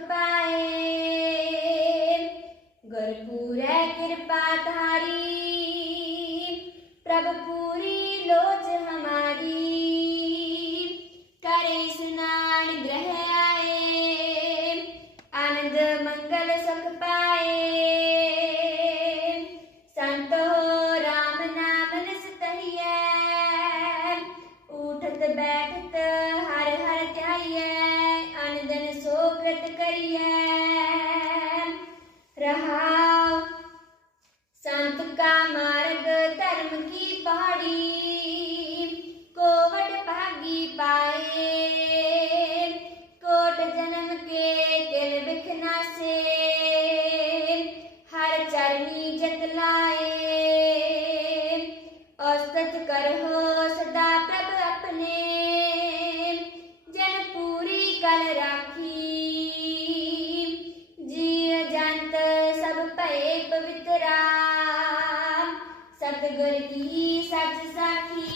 पाए। गलपुर कृपा धारी प्रभु मदद करिए रहा। संत का मार्ग, धर्म की पहाड़ी, कोवट भागी पाए। कोट जन्म के तिल बिखना से, हर चरणी जतलाए औसत कर हो सदा प्रभु सतगर की, सच साखी।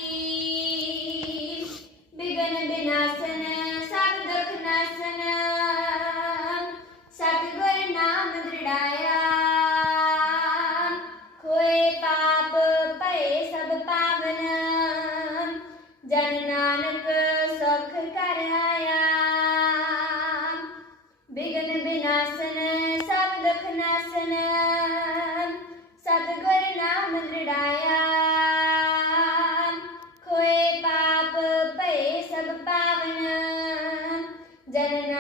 बिगन बिनासन दुख नासन सतगुर नाम दृढ़ाया। खोए पाप पे सब पावन। जन नानक सब पावन जनन